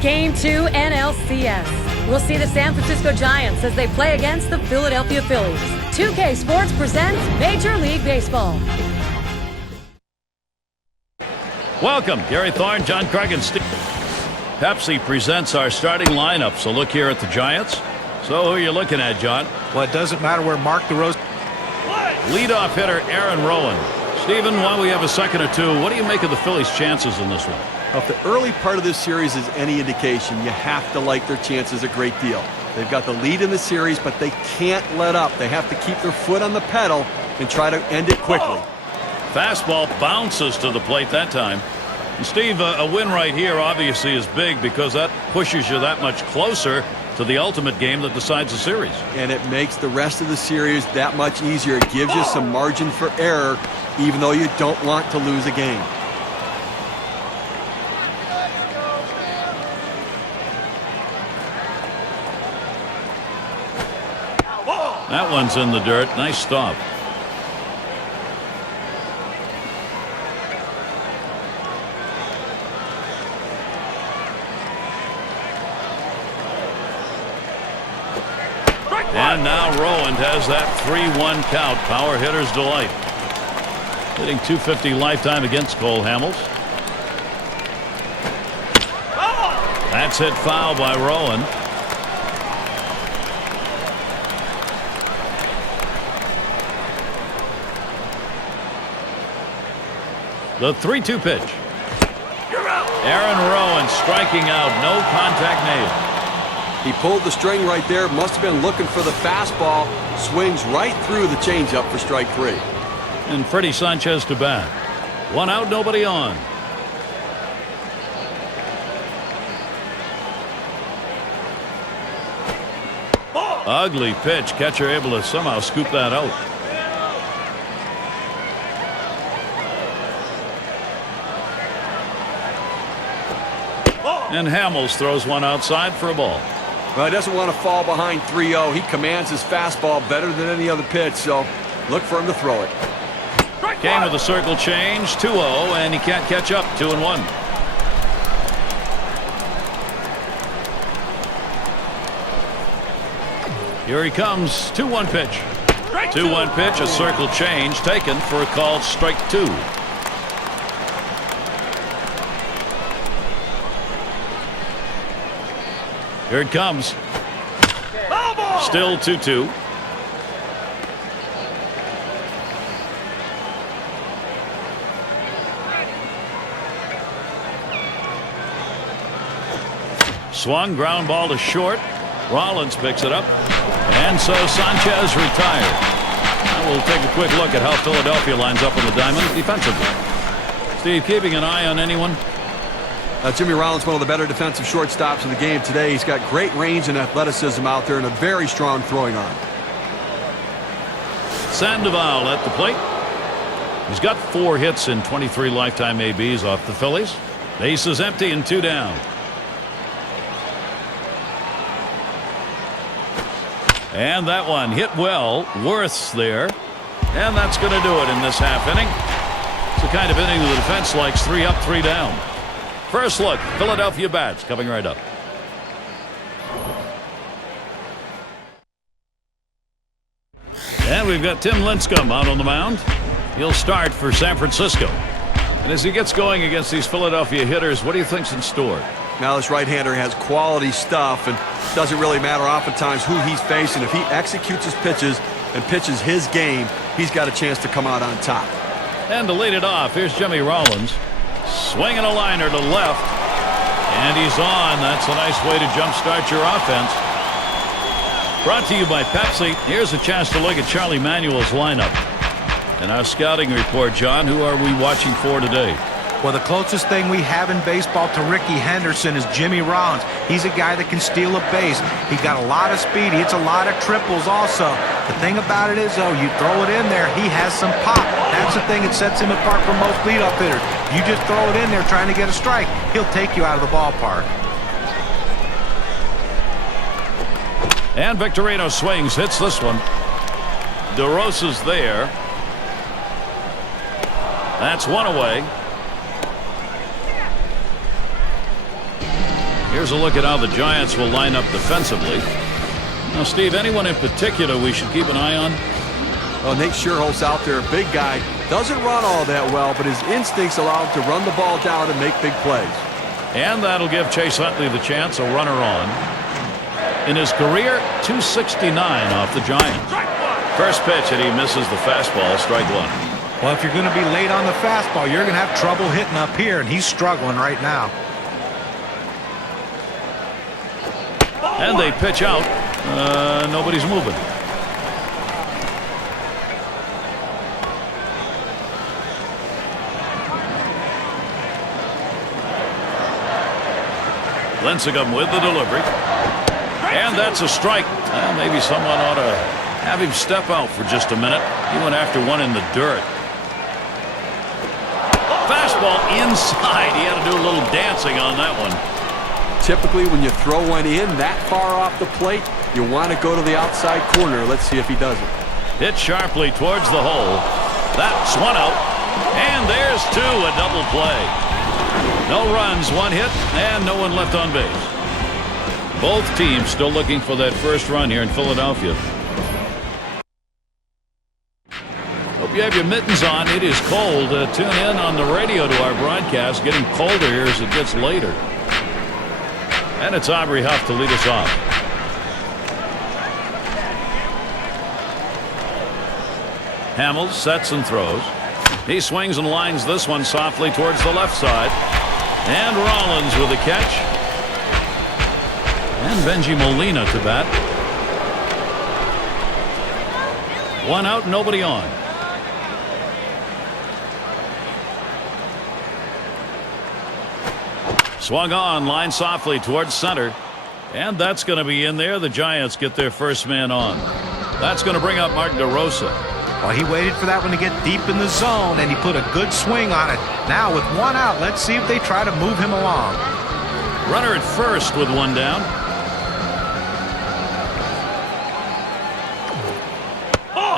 Game 2 NLCS. We'll see the San Francisco Giants as they play against the Philadelphia Phillies. 2K Sports presents Major League Baseball. Welcome, Gary Thorne, John Craig, and Steve. Pepsi presents our starting lineup. So look here at the Giants. So who are you looking at, John? Well, it doesn't matter where Mark DeRosa. Leadoff hitter Aaron Rowan. Stephen, while we have a second or two, what do you make of the Phillies' chances in this one? Well, if the early part of this series is any indication, you have to like their chances a great deal. They've got the lead in the series, but they can't let up. They have to keep their foot on the pedal and try to end it quickly. Fastball bounces to the plate that time. And Steve, a win right here obviously is big because that pushes you that much closer to the ultimate game that decides the series. And it makes the rest of the series that much easier. It gives you some margin for error, even though you don't want to lose a game. That one's in the dirt. Nice stop. And now Rowan has that 3-1 count. Power hitter's delight. Hitting .250 lifetime against Cole Hamels. That's hit foul by Rowan. The 3-2 pitch. Aaron Rowan striking out. No contact made. He pulled the string right there. Must have been looking for the fastball. Swings right through the changeup for strike three. And Freddie Sanchez to bat. One out, nobody on. Ugly pitch. Catcher able to somehow scoop that out. And Hamels throws one outside for a ball. Well, he doesn't want to fall behind 3-0. He commands his fastball better than any other pitch, so look for him to throw it. Came with a circle change, 2-0, and he can't catch up, 2-1. Here he comes, 2-1 pitch. 2-1 pitch, a circle change taken for a called strike two. Here it comes. Still 2-2. Swung, ground ball to short. Rollins picks it up. And so Sanchez retired. Now we'll take a quick look at how Philadelphia lines up on the diamond defensively. Steve, keeping an eye on anyone? Jimmy Rollins, one of the better defensive shortstops in the game today. He's got great range and athleticism out there and a very strong throwing arm. Sandoval at the plate. He's got 4 hits in 23 lifetime ABs off the Phillies. Base is empty and 2 down. And that one hit well. Worth's there. And that's going to do it in this half inning. It's the kind of inning the defense likes. 3 up, 3 down. First look, Philadelphia bats coming right up. And we've got Tim Lincecum out on the mound. He'll start for San Francisco. And as he gets going against these Philadelphia hitters, what do you think's in store? Now this right-hander has quality stuff, and it doesn't really matter oftentimes who he's facing. If he executes his pitches and pitches his game, he's got a chance to come out on top. And to lead it off, here's Jimmy Rollins. Swinging a liner to left. And he's on. That's a nice way to jumpstart your offense. Brought to you by Pepsi. Here's a chance to look at Charlie Manuel's lineup. In our scouting report, John, who are we watching for today? Well, the closest thing we have in baseball to Ricky Henderson is Jimmy Rollins. He's a guy that can steal a base. He's got a lot of speed. He hits a lot of triples also. The thing about it is, though, you throw it in there, he has some pop. That's the thing that sets him apart from most leadoff hitters. You just throw it in there trying to get a strike, he'll take you out of the ballpark. And Victorino swings, hits this one. DeRosa's there. That's one away. Here's a look at how the Giants will line up defensively. Now, Steve, anyone in particular we should keep an eye on? Oh, Nate Scherhol's out there, a big guy. Doesn't run all that well, but his instincts allow him to run the ball down and make big plays. And that'll give Chase Utley the chance, a runner on. In his career, 269 off the Giants. First pitch, and he misses the fastball, strike one. Well, if you're going to be late on the fastball, you're going to have trouble hitting up here, and he's struggling right now. And they pitch out. Nobody's moving. Lincecum with the delivery. And that's a strike. Well, maybe someone ought to have him step out for just a minute. He went after one in the dirt. Fastball inside. He had to do a little dancing on that one. Typically, when you throw one in that far off the plate, you want to go to the outside corner. Let's see if he does it. Hit sharply towards the hole. That's one out. And there's two, a double play. No runs, one hit, and no one left on base. Both teams still looking for that first run here in Philadelphia. Hope you have your mittens on. It is cold. Tune in on the radio to our broadcast. Getting colder here as it gets later. And it's Aubrey Huff to lead us off. Hamels sets and throws. He swings and lines this one softly towards the left side. And Rollins with a catch. And Benji Molina to bat. One out, nobody on. Swung on, line softly towards center. And that's going to be in there. The Giants get their first man on. That's going to bring up Mark DeRosa. Well, he waited for that one to get deep in the zone, and he put a good swing on it. Now, with one out, let's see if they try to move him along. Runner at first with one down.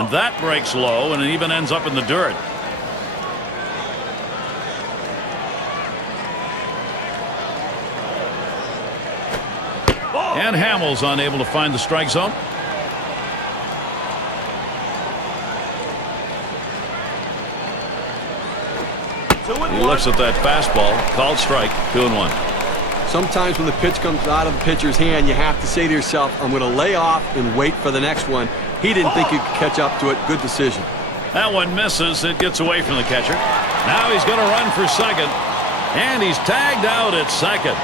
And that breaks low, and it even ends up in the dirt. And Hamels unable to find the strike zone. He looks at that fastball, called strike, 2-1. Sometimes when the pitch comes out of the pitcher's hand, you have to say to yourself, I'm going to lay off and wait for the next one. He didn't think he could catch up to it. Good decision. That one misses. It gets away from the catcher. Now he's going to run for second. And he's tagged out at second.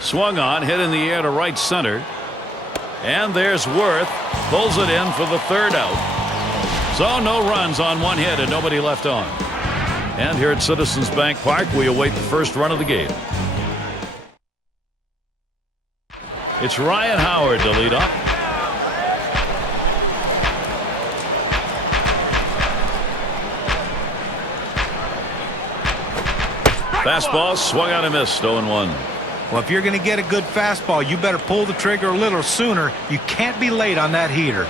Swung on, hit in the air to right center. And there's Worth. Pulls it in for the third out. So no runs on one hit and nobody left on. And here at Citizens Bank Park, we await the first run of the game. It's Ryan Howard to lead off. Fastball swung out and missed, 0-1. Well, if you're going to get a good fastball, you better pull the trigger a little sooner. You can't be late on that heater.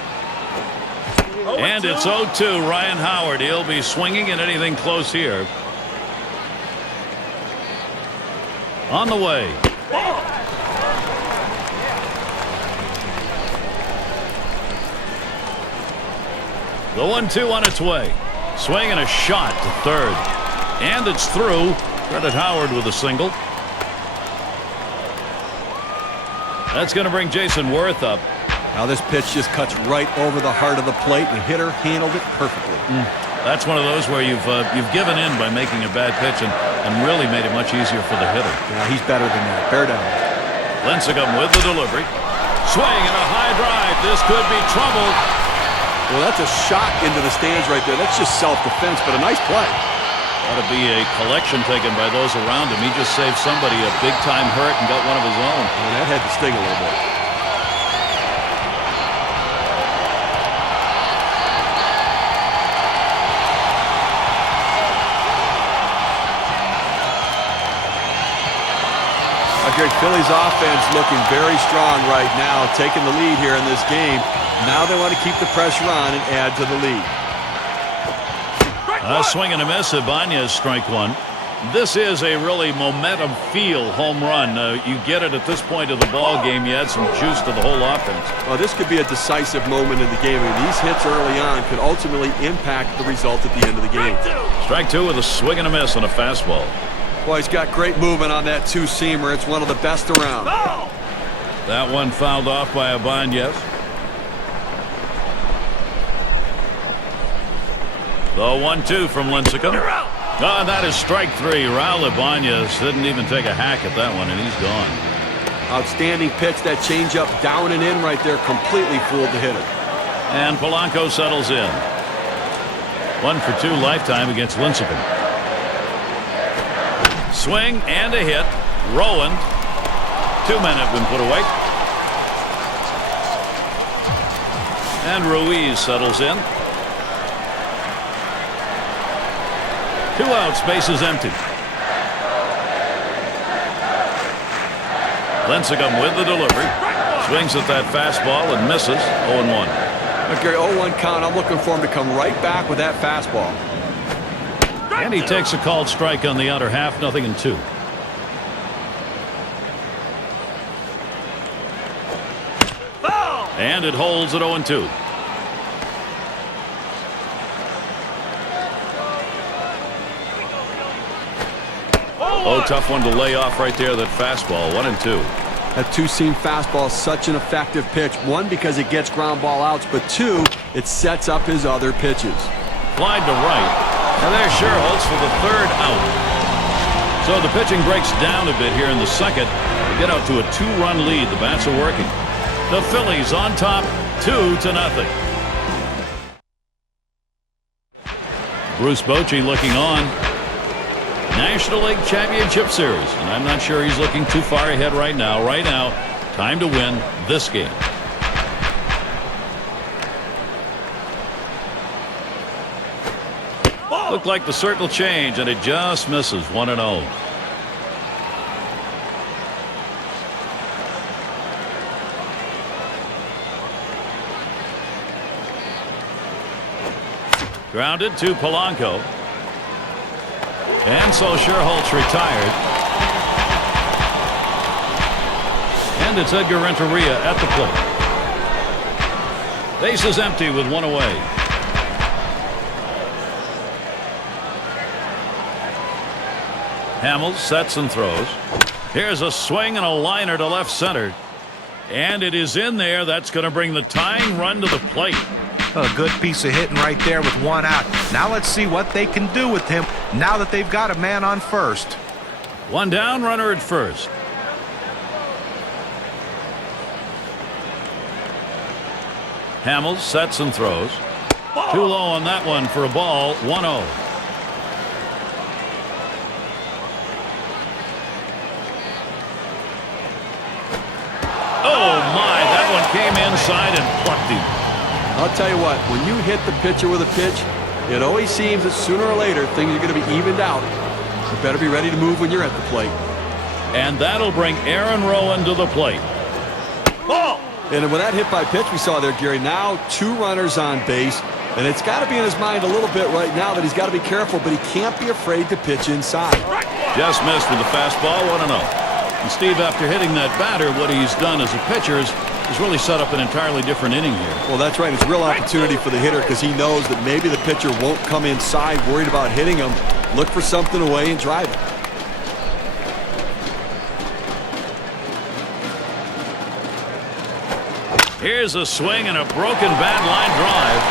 And it's 0-2. Ryan Howard. He'll be swinging at anything close here. On the way. The 1-2 on its way. Swing and a shot to third. And it's through. Credit Howard with a single. That's going to bring Jason Worth up. Now this pitch just cuts right over the heart of the plate. The hitter handled it perfectly. That's one of those where you've given in by making a bad pitch and really made it much easier for the hitter. Yeah, he's better than that. Bear down. Lincecum with the delivery. Swing and a high drive. This could be trouble. Well, that's a shot into the stands right there. That's just self-defense, but a nice play. Ought to be a collection taken by those around him. He just saved somebody a big-time hurt and got one of his own. And that had to sting a little bit. Okay, Phillies offense looking very strong right now, taking the lead here in this game. Now they want to keep the pressure on and add to the lead. A swing and a miss. Ibanez strike one. This is a really momentum feel home run. You get it at this point of the ball game. You add some juice to the whole offense. Well, this could be a decisive moment in the game. I mean, these hits early on could ultimately impact the result at the end of the game. Strike two with a swing and a miss on a fastball. Boy, he's got great movement on that two-seamer. It's one of the best around. That one fouled off by Ibanez. The 1-2 from Lincecum. Oh, that is strike three. Raul Ibanez didn't even take a hack at that one, and he's gone. Outstanding pitch. That changeup down and in right there completely fooled the hitter. And Polanco settles in. 1 for 2 lifetime against Lincecum. Swing and a hit. Rowland. 2 men have been put away. And Ruiz settles in. 2 outs, bases empty. Lincecum with the delivery. Swings at that fastball and misses. 0-1. Okay, 0-1 count. I'm looking for him to come right back with that fastball. And he takes a called strike on the outer half. 0-2. And it holds at 0-2. Oh, tough one to lay off right there, that fastball. 1-2. That two-seam fastball is such an effective pitch. 1, because it gets ground ball outs, but 2, it sets up his other pitches. Flied to right. And there's Scherholtz for the 3rd out. So the pitching breaks down a bit here in the second. They get out to a 2-run lead. The bats are working. The Phillies on top, 2-0. Bruce Bochy looking on. National League Championship Series, and I'm not sure he's looking too far ahead right now. Right now, time to win this game. Looked like the circle change, and it just misses. 1-0. Grounded to Polanco. And so Scherholtz retired. And it's Edgar Renteria at the plate. Base is empty with 1 away. Hamels sets and throws. Here's a swing and a liner to left center. And it is in there. That's going to bring the tying run to the plate. A good piece of hitting right there with 1 out. Now let's see what they can do with him now that they've got a man on first. 1 down, runner at first. Hamels sets and throws. Too low on that one for a ball. 1-0. Oh my, that one came inside and plucked him. I'll tell you what, when you hit the pitcher with a pitch, it always seems that sooner or later things are going to be evened out. You better be ready to move when you're at the plate. And that'll bring Aaron Rowand to the plate. Ball! And with that hit by pitch we saw there, Gary, now 2 runners on base. And it's got to be in his mind a little bit right now that he's got to be careful, but he can't be afraid to pitch inside. Just missed with the fastball. 1-0. And Steve, after hitting that batter, what he's done as a pitcher is really set up an entirely different inning here. Well, that's right. It's a real opportunity for the hitter because he knows that maybe the pitcher won't come inside worried about hitting him. Look for something away and drive it. Here's a swing and a broken bat line drive.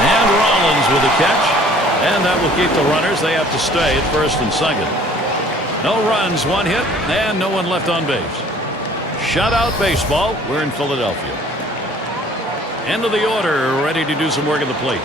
And Rollins with a catch. And that will keep the runners. They have to stay at first and second. No runs, 1 hit, and no one left on base. Shutout baseball. We're in Philadelphia. End of the order, ready to do some work at the plate.